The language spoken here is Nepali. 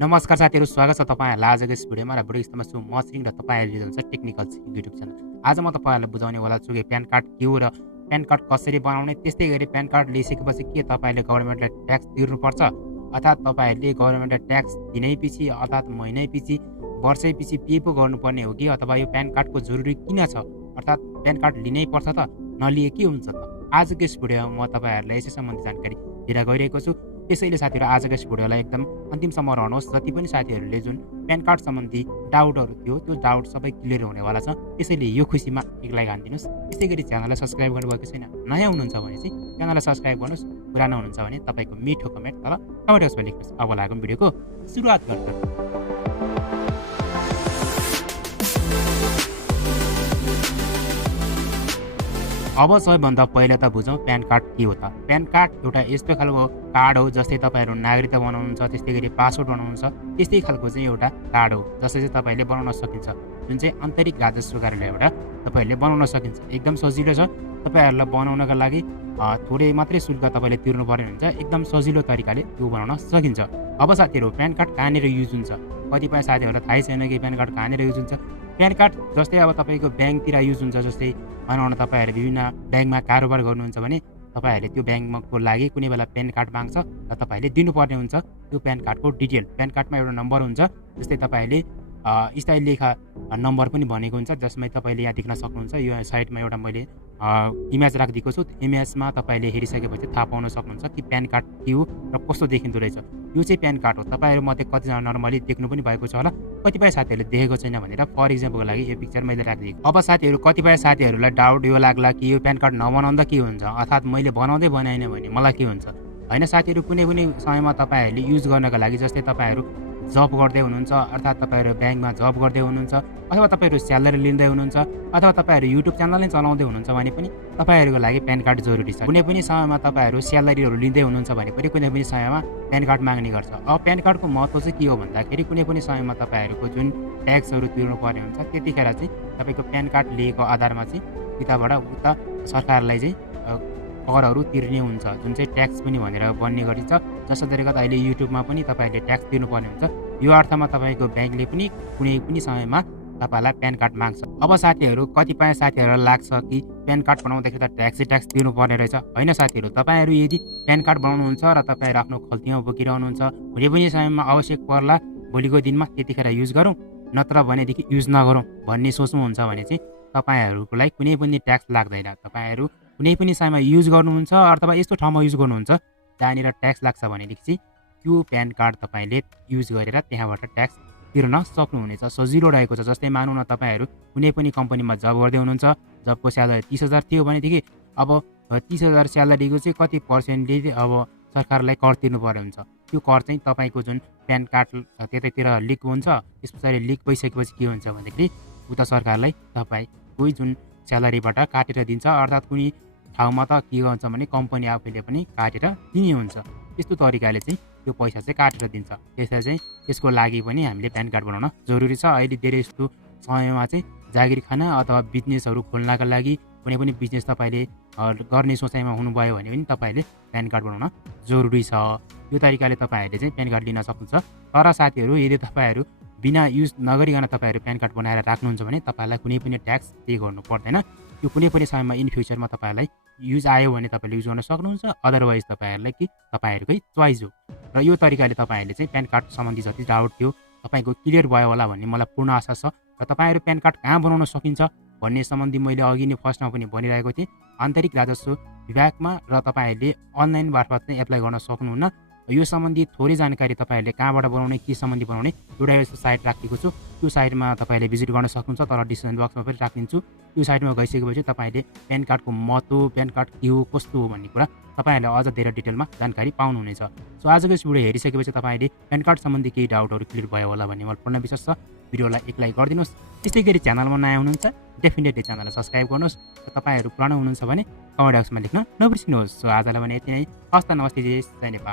नमस्कार साथीहरु, स्वागत छ तपाईहरुलाई आजको यस भिडियोमा र भिडियो स्तरमा छु म श्रीङ र तपाईहरुले हेर्नुहुन्छ टेक्निकल छिरिङ युट्युब च्यानल। आज म तपाईहरुलाई बुझाउनेवाला छु कि प्यान कार्ड के हो र प्यान कार्ड कसरी बनाउने, त्यस्तै गरी प्यान कार्ड लिइसकेपछि के तपाईले गभर्नमेन्टलाई ट्याक्स तिर्नुपर्छ अर्थात तपाईहरुले गभर्नमेन्टलाई ट्याक्स दिनैपछि अर्थात महिनैपछि वर्षैपछि पे पो गर्नुपर्ने हो कि अथवा यो प्यान कार्डको जरुरी किन छ अर्थात प्यान कार्ड लिनै पर्छ त नलिए के हुन्छ त। आजको यस भिडियोमा म तपाईहरुलाई यसै सम्बन्धी जानकारी दिन गइरहेको छु। त्यसैले साथीहरु आजको यस भिडियोलाई एकदम अन्तिमसम्म रहनुहोस्। जति पनि साथीहरुले जुन प्यान कार्ड सम्बन्धी डाउटहरु थियो त्यो डाउट सबै क्लियर हुनेवाला छ। त्यसैले यो खुसीमा एक लाइक हान्दिनुस्। त्यसैगरी च्यानललाई सब्स्क्राइब गर्नुभएको छैन, नयाँ हुनुहुन्छ भने चाहिँ च्यानललाई सब्स्क्राइब गर्नुस्। पुरानो हुनुहुन्छ भने तपाईको मिठो कमेन्ट तल कमेन्ट बक्समा लेख्नुस्। अब लागौं भिडियोको सुरुवात गर्न। अब सबैभन्दा पहिला त बुझौँ प्यान कार्ड के हो त। प्यान कार्ड एउटा यस्तो खालको कार्ड हो जस्तै तपाईहरु नागरिकता बनाउनुहुन्छ, त्यस्तै गरी पासपोर्ट बनाउनुहुन्छ, त्यस्तै खालको चाहिँ एउटा कार्ड हो जसले चाहिँ तपाईले बनाउन सकिन्छ, जुन चाहिँ आन्तरिक राजस्व कार्यालयबाट तपाईले बनाउन सकिन्छ। एकदम सजिलो छ। तपाईहरुलाई बनाउनका लागि थोरै मात्रै शुल्क तपाईले तिर्नु पर्ने हुन्छ। एकदम सजिलो तरिकाले त्यो बनाउन सकिन्छ। अब साथीहरु प्यान कार्ड कहाँनेर युज हुन्छ? कतिपय साथीहरुलाई थाहै छैन कि प्यान कार्ड कहाँनेर युज हुन्छ। प्यान कार्ड जस्तै अब तपाईको बैंकतिर युज हुन्छ। जस्तै भनौँ न तपाईहरु विभिन्न बैंकमा कारोबार गर्नुहुन्छ भने तपाईहरुले त्यो बैंकको लागि कुनै बेला प्यान कार्ड माग्छ र तपाईले दिनुपर्ने हुन्छ त्यो प्यान कार्डको डिटेल। प्यान कार्डमा एउटा नम्बर हुन्छ, जस्तै तपाईले स्थायी लेखा नम्बर पनि भनेको हुन्छ, जसमा तपाईले यहाँ देख्न सक्नुहुन्छ। यो साइडमा एउटा मैले इमेज राखिदिएको छु। इमेजमा तपाईले हेरिसकेपछि थाहा पाउन सक्नुहुन्छ कि प्यान कार्ड के हो र कस्तो देखिँदो रहेछ। यो चाहिँ प्यान कार्ड हो। तपाईहरु मध्ये कतिजना नर्मली देख्नु पनि भएको छ होला, कतिपय साथीहरुले देखेको छैन भनेर फर एक्जाम्पलको लागि यो पिक्चर मैले राखिदिएको। अब साथीहरु कतिपय साथीहरुलाई डाउट यो लाग्ला कि यो प्यान कार्ड नबनाउँदा के हुन्छ, अर्थात मैले बनाउँदै बनाएन भने मलाई के हुन्छ। हैन साथीहरु, कुनै पनि समयमा तपाईहरुले युज गर्नका लागि जस्तै तपाईहरु जब गर्दै हुनुहुन्छ अर्थात तपाईहरु बैंकमा जब गर्दै हुनुहुन्छ अथवा तपाईहरु स्यालेरी लिँदै हुनुहुन्छ अथवा तपाईहरु युट्युब च्यानल नै चलाउँदै हुनुहुन्छ भने पनि तपाईहरुको लागि प्यान कार्ड जरुरी छ। कुनै पनि समयमा तपाईहरु स्यालेरीहरु लिँदै हुनुहुन्छ भने पनि कुनै पनि समयमा प्यान कार्ड माग्ने गर्छ। अब प्यान कार्डको महत्व चाहिँ के हो भन्दाखेरि कुनै पनि समयमा तपाईहरुको जुन ट्याक्सहरु तिर्नु पर्ने हुन्छ त्यतिखेर चाहिँ तपाईको प्यान कार्ड लिएको आधारमा चाहिँ यताबाट उता सरकारलाई चाहिँ करहरु तिर्ने हुन्छ, जुन चाहिँ ट्याक्स पनि भनेर बन्ने गरिन्छ। जसरी गर्दा अहिले युट्युबमा पनि तपाईहरुले ट्याक्स तिर्नुपर्ने हुन्छ। यो अर्थमा तपाईको बैंकले पनि कुनै पनि समयमा तपाईलाई प्यान कार्ड माग्छ। अब साथीहरु कतिपय साथीहरुलाई लाग्छ कि प्यान कार्ड बनाउँदाखेरि त ट्याक्स तिर्नुपर्ने रहेछ। हैन साथीहरु, तपाईहरु यदि प्यान कार्ड बनाउनुहुन्छ र तपाईहरु आफ्नो खल्तीमा बोकिरहनुहुन्छ, कुनै पनि समयमा आवश्यक पर्ला भोलिको दिनमा त्यतिखेर युज गरौँ नत्र भनेदेखि युज नगरौँ भन्ने सोच्नुहुन्छ भने चाहिँ तपाईहरुको लागि कुनै पनि ट्याक्स लाग्दैन। तपाईहरु कुनै पनि समयमा युज गर्नुहुन्छ अथवा यस्तो ठाउँमा युज गर्नुहुन्छ जहाँनिर ट्याक्स लाग्छ भनेदेखि चाहिँ त्यो प्यान कार्ड तपाईले युज गरेर त्यहाँबाट ट्याक्स तिर्न सक्नुहुनेछ। सजिलो रहेको छ। जस्तै मानौँ न तपाईहरु कुनै पनि कम्पनीमा जब गर्दै हुनुहुन्छ, जबको स्यालेरी 30,000 थियो भनेदेखि अब 30,000 स्यालेरीको चाहिँ कति पर्सेन्टले अब सरकारलाई कर तिर्नुपर्ने हुन्छ। त्यो कर चाहिँ तपाईको जुन प्यान कार्ड त्यतैतिर लिक हुन्छ। त्यस पछाडि लिक भइसकेपछि के हुन्छ भनेदेखि उता सरकारलाई तपाईको जुन स्यालेरीबाट काटेर दिन्छ, अर्थात कुनै ठाउँमा त के गर्छ भने कम्पनी आफैले पनि काटेर दिने हुन्छ। त्यस्तो तरिकाले चाहिँ त्यो पैसा चाहिँ काटेर दिन्छ। त्यसैले चाहिँ त्यसको लागि पनि हामीले प्यान कार्ड बनाउन जरुरी छ। अहिले धेरै जस्तो समयमा चाहिँ जागिर खाना अथवा बिजनेसहरु खोल्नका लागि कुनै पनि बिजनेस तपाईले गर्ने सोचाइमा हुनुभयो भने पनि तपाईले प्यान कार्ड बनाउन जरुरी छ। यो तरिकाले तपाईहरुले चाहिँ प्यान कार्ड लिन सक्नुहुन्छ। तर साथीहरु यदि तपाईहरु बिना युज नगरिकन तपाईहरु प्यान कार्ड बनाएर राख्नुहुन्छ भने तपाईलाई कुनै पनि ट्याक्स पे गर्नु पर्दैन। यो कुनै पनि समयमा इन फ्युचरमा तपाईलाई युज आयो भने तपाईले युज गर्न सक्नुहुन्छ, अदरवाइज तपाईहरुलाई कि तपाईहरुकै चोइस हो। र यो तरिकाले तपाईहरुले चाहिँ प्यान कार्ड सम्बन्धी जति डाउट थियो तपाईको क्लियर भयो होला भन्ने मलाई पूर्ण आशा छ। र तपाईहरु प्यान कार्ड कहाँ बनाउन सकिन्छ भन्ने सम्बन्धी मैले अघि नै फर्स्टमा पनि भनिरहेको थिएँ। आन्तरिक राजस्व विभागमा र तपाईहरुले अनलाइन मार्फत चाहिँ एप्लाई गर्न सक्नुहुन्न। यो सम्बन्धी थोरै जानकारी तपाईहरुले कहाँबाट बनाउने, के सम्बन्धी बनाउने एउटा यस्तो साइट राखेको छु। त्यो साइटमा तपाईले भिजिट गर्न सक्नुहुन्छ, तर डिस्क्रिप्सन बक्समा पनि राखिदिन्छु। त्यो साइटमा गइसकेपछि तपाईले प्यान कार्डको महत्व, प्यान कार्ड के हो कस्तो हो भन्ने कुरा तपाईहरुले अझ धेरै डिटेलमा जानकारी पाउनुहुनेछ। सो आजको यस भिडियो हेरिसकेपछि तपाईले प्यान कार्ड सम्बन्धी केही डाउटहरु क्लियर भयो होला भन्ने मलाई पूर्ण विश्वास छ। भिडियोलाई एक लाइक गरिदिनुस्। त्यस्तै गरी च्यानलमा नयाँ हुनुहुन्छ डेफिनेटली च्यानललाई सब्स्क्राइब गर्नुस्। र तपाईहरु पुरानो हुनुहुन्छ भने कमेन्ट बक्समा लेख्न नबिर्सिनुहोस्। सो आजलाई भने यति नै। हस्त नमस्ते, जय नेपाल।